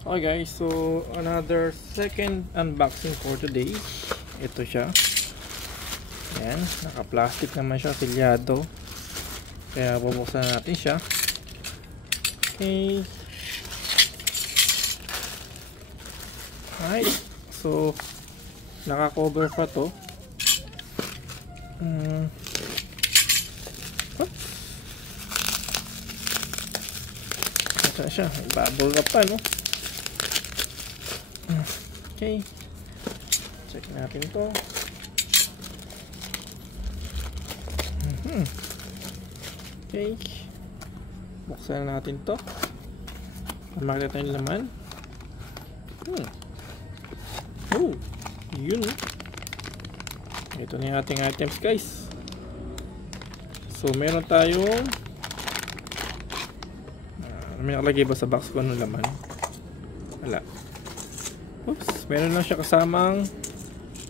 Okay guys, so another second unboxing for today. Ito siya. Ayan, naka-plastic naman siya, silyado. Kaya bubuksan natin siya. Okay. Alright, so naka-cover pa to. Ito na siya, bubble wrap pa, no? Okay, check natin to. Okay, buksan natin to. Makita tayo yung laman. Oh, yun. Ito na yung ating items, guys. So meron tayong may nakalagay ba sa box ko ng laman? Wala. Oops, meron lang siya kasamang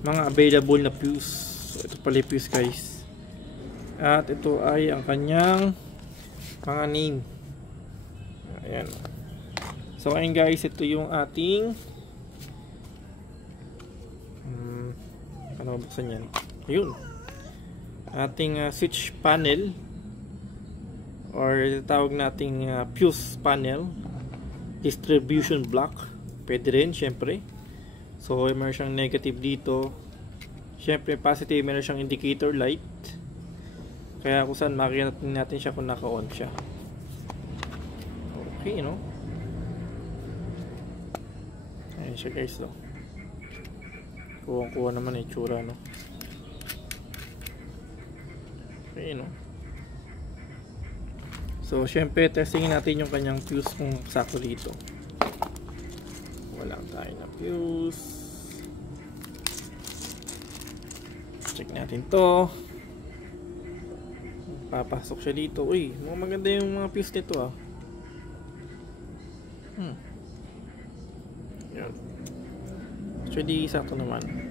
mga available na fuse. So ito pala yung fuse, guys. At ito ay ang kanyang mga name. Ayan. So ayun guys, ito yung ating ano buksan yan? Ayun. Ating switch panel or tawag nating fuse panel, distribution block. Pwede rin, syempre. So meron siyang negative dito, syempre positive, meron siyang indicator light, kaya kung saan makikita natin siya kung naka-on siya. Okay, no? Ayan siya guys, no? Kuha naman yung itsura, no? Okay, no? So syempre testingin natin yung kanyang fuse kung sakto dito. Wala tayo na fuse. Check natin to. Papasok siya dito. Uy, maganda yung mga fuse nito, ah. Yan. Actually, sakto naman.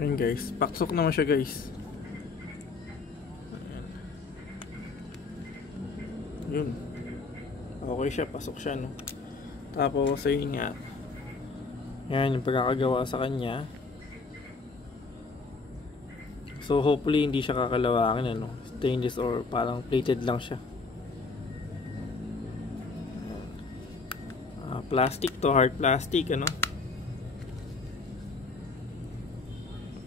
Ayan guys, paksok naman siya guys. Ayan. Yun. Okay siya, pasok siya, no? Tapos ayun nga. Yan yung pagkakagawa sa kanya. So hopefully hindi siya kakalawakin, ano? Stainless or parang plated lang siya. Plastic to, hard plastic, ano?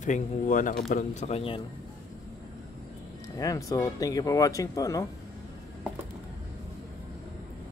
Feng Hua nakabaron sa kanya, no? Ayan, so thank you for watching po, no?